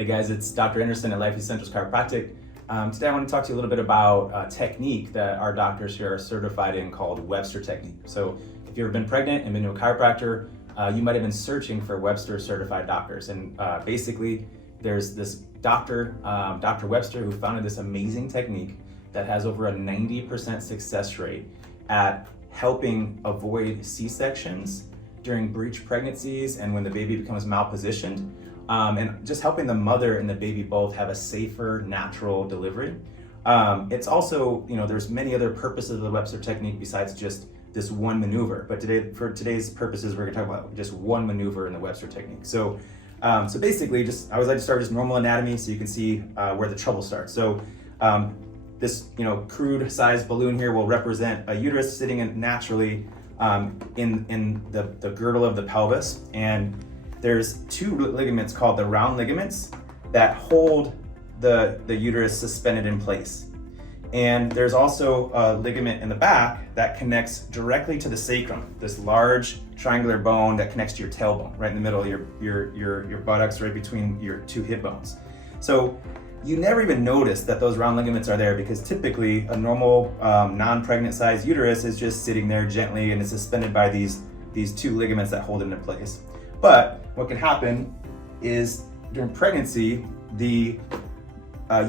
Hey guys, it's Dr. Anderson at Life Essentials Chiropractic. Today I want to talk to you a little bit about a technique that our doctors here are certified in called Webster technique. So if you've ever been pregnant and been to a chiropractor, you might have been searching for Webster certified doctors. And basically there's this doctor, Dr. Webster, who founded this amazing technique that has over a 90% success rate at helping avoid C-sections during breech pregnancies and when the baby becomes malpositioned. And just helping the mother and the baby both have a safer, natural delivery. It's also, there's many other purposes of the Webster technique besides just this one maneuver. But today, for today's purposes, we're gonna talk about just one maneuver in the Webster technique. So basically, I always like to start with just normal anatomy so you can see where the trouble starts. So this, crude sized balloon here will represent a uterus sitting in naturally in the girdle of the pelvis. And there's two ligaments called the round ligaments that hold the uterus suspended in place. And there's also a ligament in the back that connects directly to the sacrum, this large triangular bone that connects to your tailbone, right in the middle of your buttocks, right between your two hip bones. So you never even notice that those round ligaments are there because typically a normal non-pregnant sized uterus is just sitting there gently and it's suspended by these two ligaments that hold it in place. But what can happen is during pregnancy, the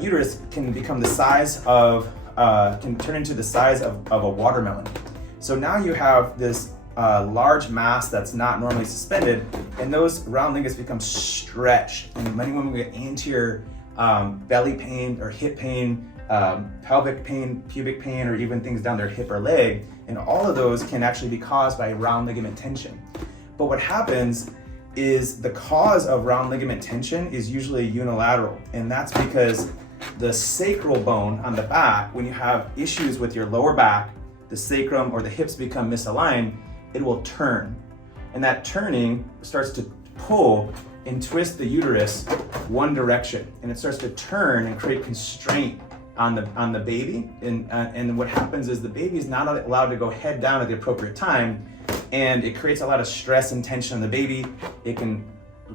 uterus can become the size of, can turn into the size of a watermelon. So now you have this large mass that's not normally suspended, and those round ligaments become stretched. And many women get anterior belly pain or hip pain, pelvic pain, pubic pain, or even things down their hip or leg. And all of those can actually be caused by round ligament tension. But what happens is the cause of round ligament tension is usually unilateral, and that's because the sacral bone on the back, when you have issues with your lower back, the sacrum or the hips become misaligned, it will turn. And that turning starts to pull and twist the uterus one direction, and it starts to turn and create constraint on the baby. And what happens is the baby is not allowed to go head down at the appropriate time, and it creates a lot of stress and tension on the baby. It can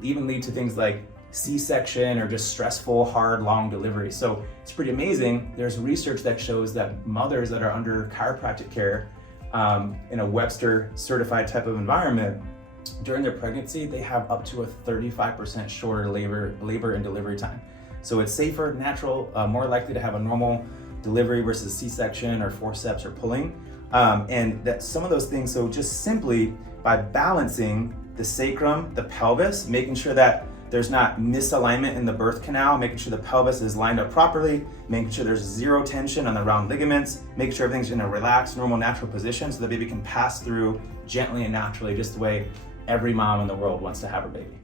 even lead to things like C-section or just stressful, hard, long delivery. So it's pretty amazing. There's research that shows that mothers that are under chiropractic care in a Webster certified type of environment, during their pregnancy, they have up to a 35% shorter labor and delivery time. So it's safer, natural, more likely to have a normal delivery versus C-section or forceps or pulling. And that some of those things, so just simply by balancing the sacrum, the pelvis, making sure that there's not misalignment in the birth canal, making sure the pelvis is lined up properly, making sure there's zero tension on the round ligaments, making sure everything's in a relaxed, normal, natural position so the baby can pass through gently and naturally, just the way every mom in the world wants to have her baby.